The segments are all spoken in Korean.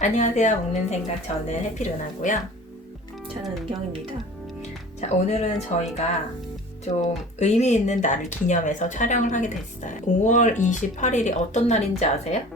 안녕하세요. 먹는 생각 저는 해피루나고요. 저는 은경입니다. 자, 오늘은 저희가 좀 의미 있는 날을 기념해서 촬영을 하게 됐어요. 5월 28일이 어떤 날인지 아세요?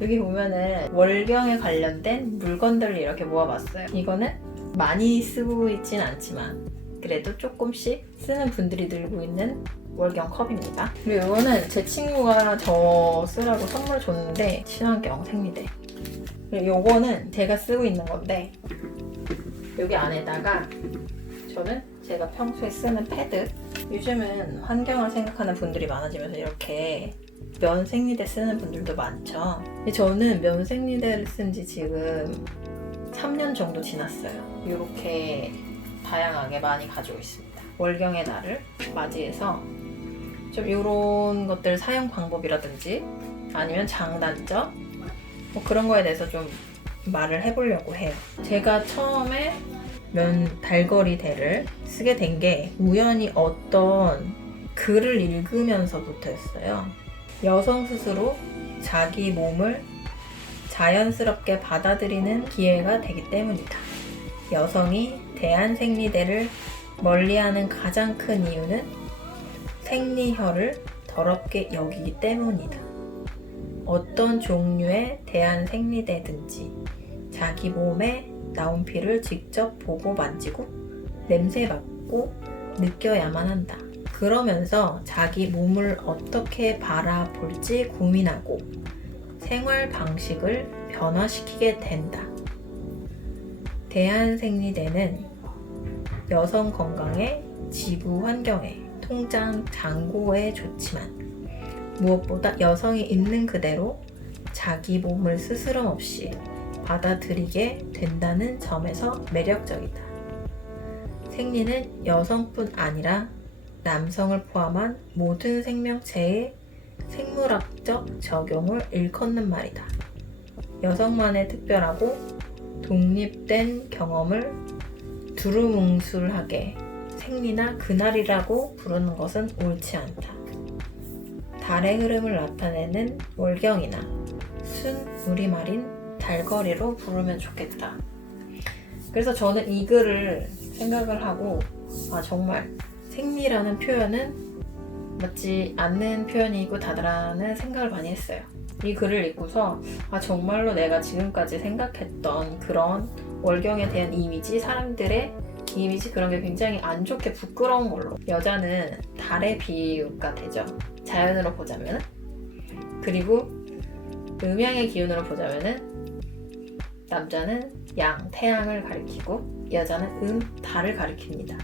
여기 보면은 월경에 관련된 물건들을 이렇게 모아봤어요. 이거는 많이 쓰고 있진 않지만 그래도 조금씩 쓰는 분들이 들고 있는 월경 컵입니다. 그리고 이거는 제 친구가 저 쓰라고 선물 줬는데 친환경 생리대. 그리고 이거는 제가 쓰고 있는 건데 여기 안에다가 저는 제가 평소에 쓰는 패드. 요즘은 환경을 생각하는 분들이 많아지면서 이렇게 면 생리대 쓰는 분들도 많죠. 저는 면 생리대를 쓴 지 지금 3년 정도 지났어요. 이렇게 다양하게 많이 가지고 있습니다. 월경의 날을 맞이해서 좀 이런 것들 사용 방법이라든지 아니면 장단점 뭐 그런 거에 대해서 좀 말을 해보려고 해요. 제가 처음에 면 달거리 대를 쓰게 된 게 우연히 어떤 글을 읽으면서부터였어요. 여성 스스로 자기 몸을 자연스럽게 받아들이는 기회가 되기 때문이다. 여성이 대한생리대를 멀리하는 가장 큰 이유는 생리혈을 더럽게 여기기 때문이다. 어떤 종류의 대한 생리대든지 자기 몸에 나온 피를 직접 보고 만지고 냄새 맡고 느껴야만 한다. 그러면서 자기 몸을 어떻게 바라볼지 고민하고 생활 방식을 변화시키게 된다. 대한생리대는 여성 건강에 지구 환경에 통장 잔고에 좋지만 무엇보다 여성이 있는 그대로 자기 몸을 스스럼 없이 받아들이게 된다는 점에서 매력적이다. 생리는 여성뿐 아니라 남성을 포함한 모든 생명체의 생물학적 적용을 일컫는 말이다. 여성만의 특별하고 독립된 경험을 두루뭉술하게 생리나 그날이라고 부르는 것은 옳지 않다. 달의 흐름을 나타내는 월경이나 순 우리말인 달거리로 부르면 좋겠다. 그래서 저는 이 글을 생각을 하고 아 정말 생리라는 표현은 맞지 않는 표현이고 다다라는 생각을 많이 했어요. 이 글을 읽고서 아 정말로 내가 지금까지 생각했던 그런 월경에 대한 이미지, 사람들의 이미지 그런 게 굉장히 안 좋게 부끄러운 걸로 여자는 달의 비유가 되죠. 자연으로 보자면 그리고 음양의 기운으로 보자면은 남자는 양, 태양을 가리키고 여자는 음, 달을 가리킵니다.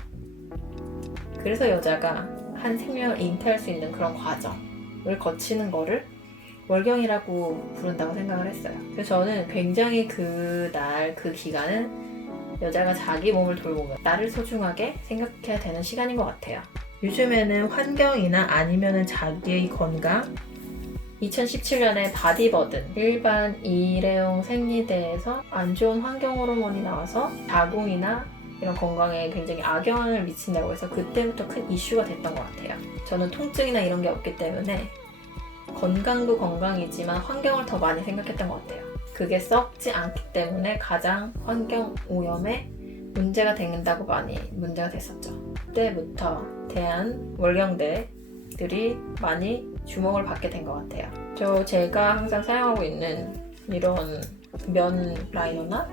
그래서 여자가 한 생명을 잉태할 수 있는 그런 과정을 거치는 거를 월경이라고 부른다고 생각을 했어요. 그래서 저는 굉장히 그 날 그 기간은 여자가 자기 몸을 돌보며 나를 소중하게 생각해야 되는 시간인 것 같아요. 요즘에는 환경이나 아니면은 자기의 건강 2017년에 바디버든 일반 일회용 생리대에서 안 좋은 환경 호르몬이 나와서 자궁이나 이런 건강에 굉장히 악영향을 미친다고 해서 그때부터 큰 이슈가 됐던 것 같아요. 저는 통증이나 이런 게 없기 때문에 건강도 건강이지만 환경을 더 많이 생각했던 것 같아요. 그게 썩지 않기 때문에 가장 환경 오염에 문제가 된다고 많이 문제가 됐었죠. 그때부터 대한 월경대들이 많이 주목을 받게 된 것 같아요. 저 제가 항상 사용하고 있는 이런 면 라이너나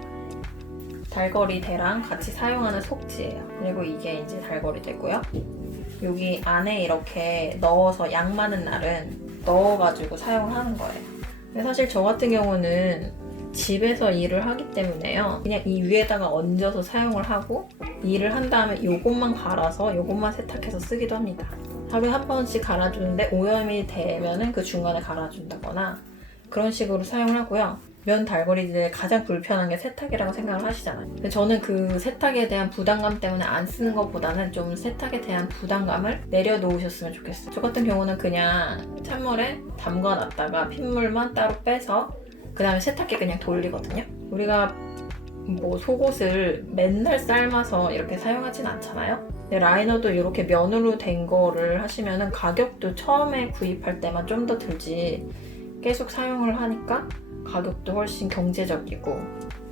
달거리 대랑 같이 사용하는 속지예요. 그리고 이게 이제 달거리 대고요. 여기 안에 이렇게 넣어서 양 많은 날은 넣어가지고 사용을 하는 거예요. 사실 저 같은 경우는 집에서 일을 하기 때문에요. 그냥 이 위에다가 얹어서 사용을 하고 일을 한 다음에 이것만 갈아서 이것만 세탁해서 쓰기도 합니다. 하루에 한 번씩 갈아주는데 오염이 되면은 그 중간에 갈아준다거나 그런 식으로 사용을 하고요. 면 달고리들의 가장 불편한 게 세탁이라고 생각을 하시잖아요. 근데 저는 그 세탁에 대한 부담감 때문에 안 쓰는 것보다는 좀 세탁에 대한 부담감을 내려놓으셨으면 좋겠어요. 저 같은 경우는 그냥 찬물에 담가 놨다가 핏물만 따로 빼서 그 다음에 세탁기 그냥 돌리거든요. 우리가 뭐 속옷을 맨날 삶아서 이렇게 사용하진 않잖아요. 라이너도 이렇게 면으로 된 거를 하시면은 가격도 처음에 구입할 때만 좀 더 들지 계속 사용을 하니까 가격도 훨씬 경제적이고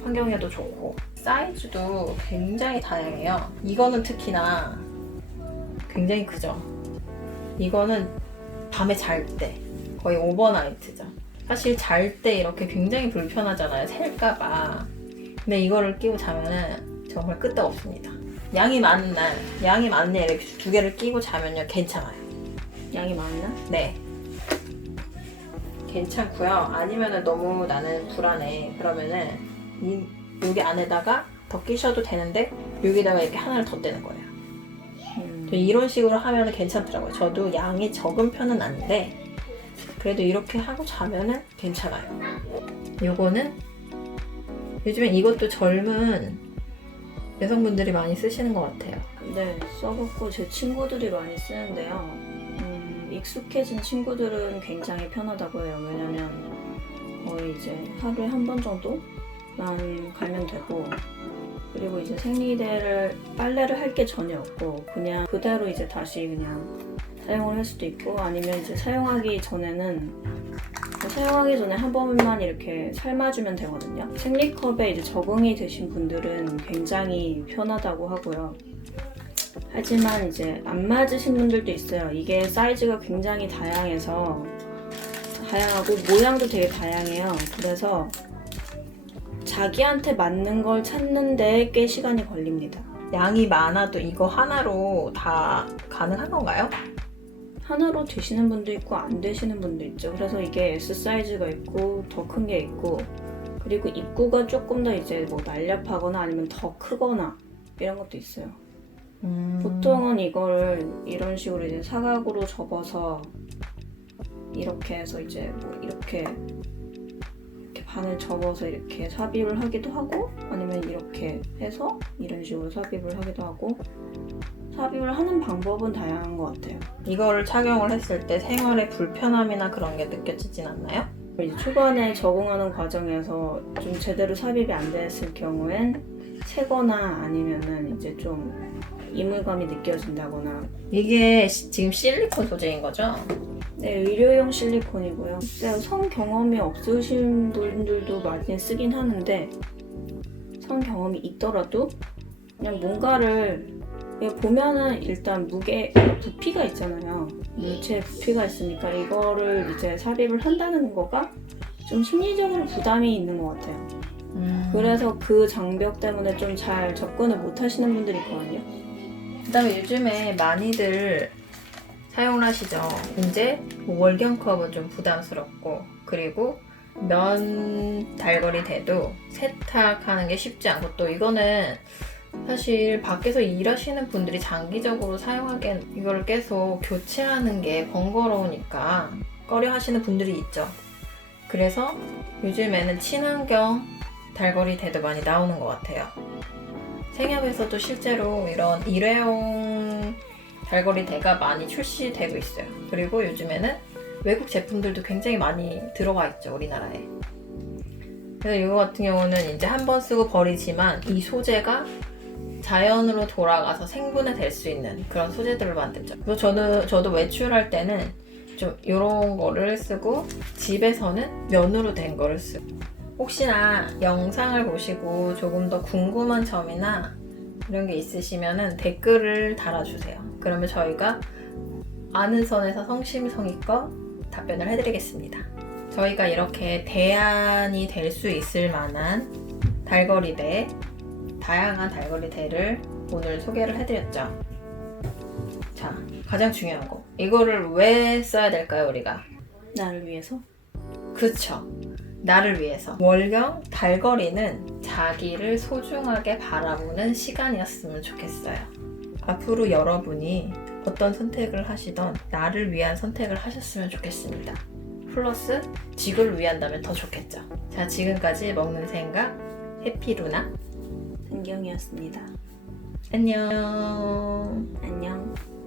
환경에도 좋고 사이즈도 굉장히 다양해요. 이거는 특히나 굉장히 크죠. 이거는 밤에 잘 때 거의 오버나이트죠. 사실 잘 때 이렇게 굉장히 불편하잖아요. 셀까봐. 근데 이거를 끼고 자면은 정말 끄떡 없습니다. 양이 많은 날, 양이 많은 날 이렇게 두 개를 끼고 자면요 괜찮아요. 양이 많나? 네. 괜찮고요. 아니면은 너무 나는 불안해. 그러면은 이, 여기 안에다가 더 끼셔도 되는데 여기다가 이렇게 하나를 더 떼는 거예요. 음. 이런 식으로 하면은 괜찮더라고요. 저도 양이 적은 편은 아닌데 그래도 이렇게 하고 자면은 괜찮아요. 요거는 요즘엔 이것도 젊은 여성분들이 많이 쓰시는 것 같아요. 네, 써봤고 제 친구들이 많이 쓰는데요. 음, 익숙해진 친구들은 굉장히 편하다고 해요. 왜냐면 거의 이제 하루에 한 번 정도만 갈면 되고 그리고 이제 생리대를 빨래를 할 게 전혀 없고 그냥 그대로 이제 다시 그냥 사용을 할 수도 있고 아니면 이제 사용하기 전에는 사용하기 전에 한 번만 이렇게 삶아주면 되거든요. 생리컵에 이제 적응이 되신 분들은 굉장히 편하다고 하고요. 하지만 이제 안 맞으신 분들도 있어요. 이게 사이즈가 굉장히 다양해서 다양하고 모양도 되게 다양해요. 그래서 자기한테 맞는 걸 찾는데 꽤 시간이 걸립니다. 양이 많아도 이거 하나로 다 가능한 건가요? 하나로 되시는 분도 있고 안 되시는 분도 있죠. 그래서 이게 S 사이즈가 있고 더 큰 게 있고 그리고 입구가 조금 더 이제 뭐 날렵하거나 아니면 더 크거나 이런 것도 있어요. 음. 보통은 이거를 이런 식으로 이제 사각으로 접어서 이렇게 해서 이제 뭐 이렇게 이렇게 반을 접어서 이렇게 삽입을 하기도 하고 아니면 이렇게 해서 이런 식으로 삽입을 하기도 하고 삽입을 하는 방법은 다양한 것 같아요. 이거를 착용을 했을 때 생활에 불편함이나 그런 게 느껴지진 않나요? 초반에 적응하는 과정에서 좀 제대로 삽입이 안 됐을 경우엔 새거나 아니면은 이제 좀 이물감이 느껴진다거나 이게 시- 지금 실리콘 소재인 거죠? 네, 의료용 실리콘이고요. 네, 성 경험이 없으신 분들도 많이 쓰긴 하는데 성 경험이 있더라도 그냥 뭔가를 보면은 일단 무게 부피가 있잖아요. 물체에 부피가 있으니까 이거를 이제 삽입을 한다는 거가 좀 심리적으로 부담이 있는 것 같아요. 음. 그래서 그 장벽 때문에 좀 잘 접근을 못 하시는 분들이 있거든요. 그다음에 요즘에 많이들 사용을 하시죠. 이제 뭐 월경 컵은 좀 부담스럽고 그리고 면 달걸이 돼도 세탁하는 게 쉽지 않고 또 이거는 사실 밖에서 일하시는 분들이 장기적으로 사용하기엔 이걸 계속 교체하는 게 번거로우니까 꺼려 하시는 분들이 있죠. 그래서 요즘에는 친환경 달걸이 대도 많이 나오는 것 같아요. 생협에서도 실제로 이런 일회용 달걸이 대가 많이 출시되고 있어요. 그리고 요즘에는 외국 제품들도 굉장히 많이 들어와 있죠, 우리나라에. 그래서 이거 같은 경우는 이제 한 번 쓰고 버리지만 이 소재가 자연으로 돌아가서 생분해 될 수 있는 그런 소재들을 만들죠. 그래서 저는 저도 외출할 때는 좀 이런 거를 쓰고 집에서는 면으로 된 거를 쓰고 혹시나 영상을 보시고 조금 더 궁금한 점이나 이런 게 있으시면은 댓글을 달아주세요. 그러면 저희가 아는 선에서 성심성의껏 답변을 해드리겠습니다. 저희가 이렇게 대안이 될 수 있을 만한 달거리대, 다양한 달거리대를 오늘 소개를 해드렸죠. 자, 가장 중요한 거. 이거를 왜 써야 될까요, 우리가? 나를 위해서 그쵸. 나를 위해서. 월경 달거리는 자기를 소중하게 바라보는 시간이었으면 좋겠어요. 앞으로 여러분이 어떤 선택을 하시던 나를 위한 선택을 하셨으면 좋겠습니다. 플러스 지구를 위한다면 더 좋겠죠. 자, 지금까지 먹는 생각 해피루나 안경이었습니다. 안녕.